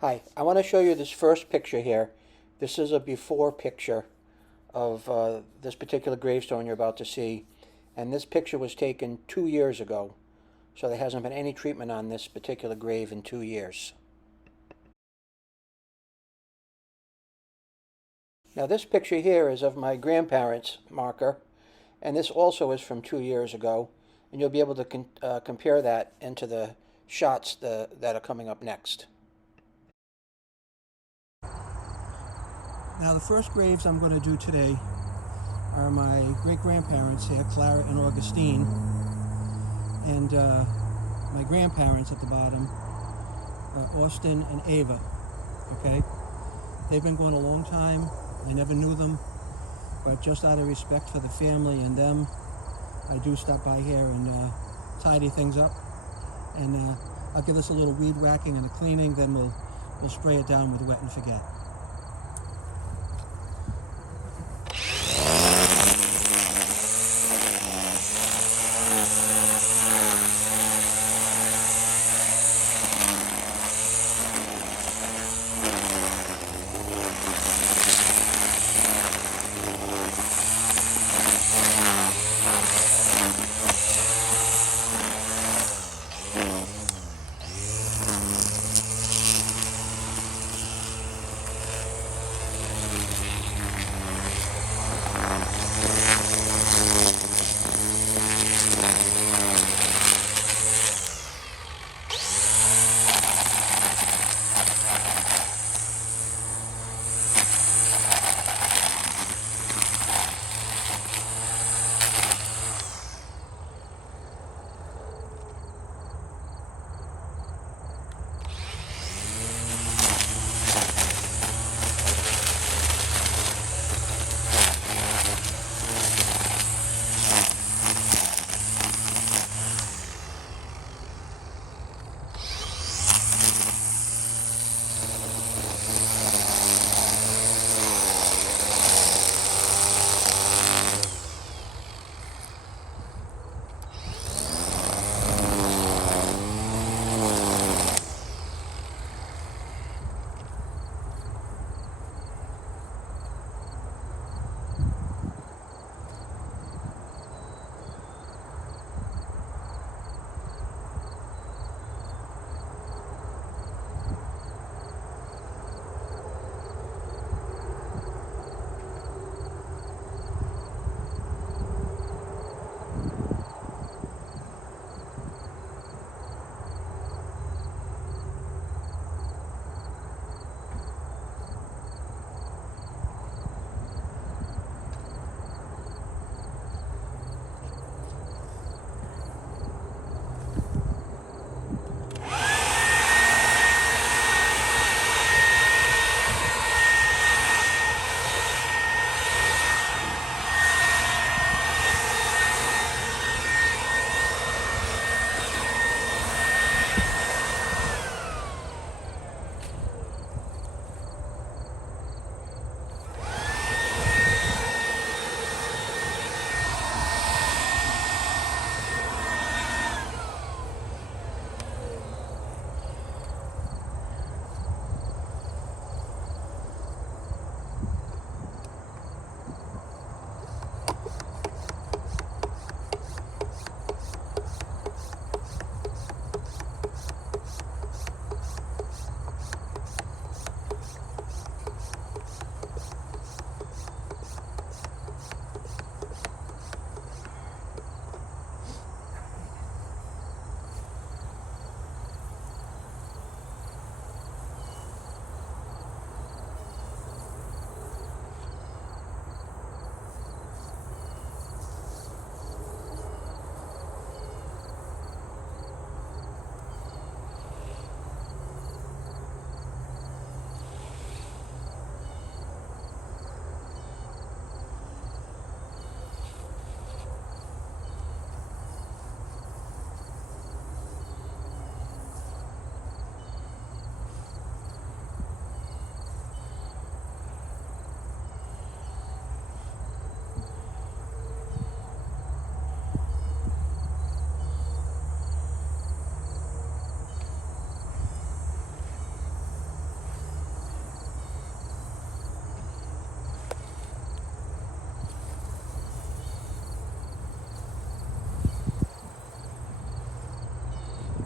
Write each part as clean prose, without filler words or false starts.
Hi, I want to show you this first picture here. This is a before picture of this particular gravestone you're about to see. And this picture was taken 2 years ago. So there hasn't been any treatment on this particular grave in 2 years. Now this picture here is of my grandparents' marker. And this also is from 2 years ago. And you'll be able to compare that into the shots that are coming up next. Now the first graves I'm going to do today are my great-grandparents here, Clara and Augustine, and my grandparents at the bottom, Austin and Ava. Okay, they've been gone a long time. I never knew them, but just out of respect for the family and them, I do stop by here and tidy things up. And I'll give this a little weed whacking and a cleaning, then we'll spray it down with wet and forget.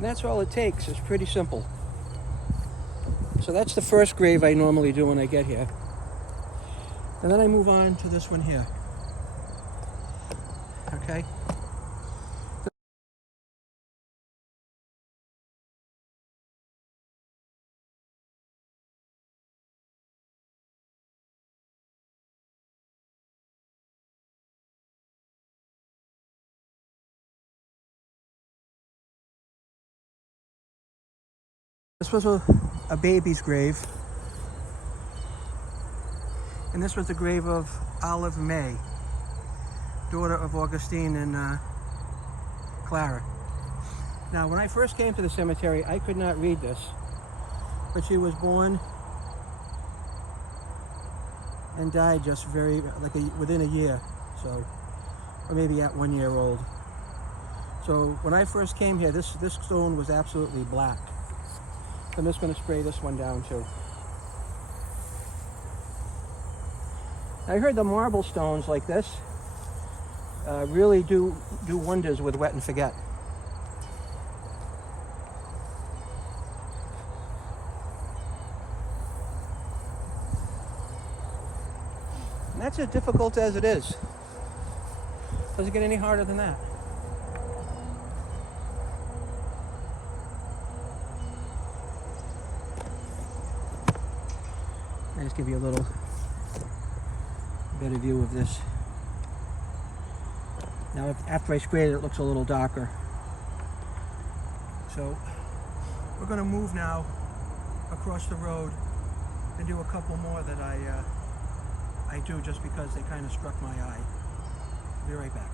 And that's all it takes. It's pretty simple. So that's the first grave I normally do when I get here. And then I move on to this one here. Okay? This was a baby's grave. And this was the grave of Olive May, daughter of Augustine and Clara. Now, when I first came to the cemetery, I could not read this, but she was born and died just within a year, so, or maybe at 1 year old. So when I first came here, this stone was absolutely black. I'm just going to spray this one down too. I heard the marble stones like this really do wonders with wet and forget. And that's as difficult as it is. Doesn't get any harder than that. I'll just give you a little better view of this. Now, after I sprayed it, it looks a little darker. So we're going to move now across the road and do a couple more that I do just because they kind of struck my eye. Be right back.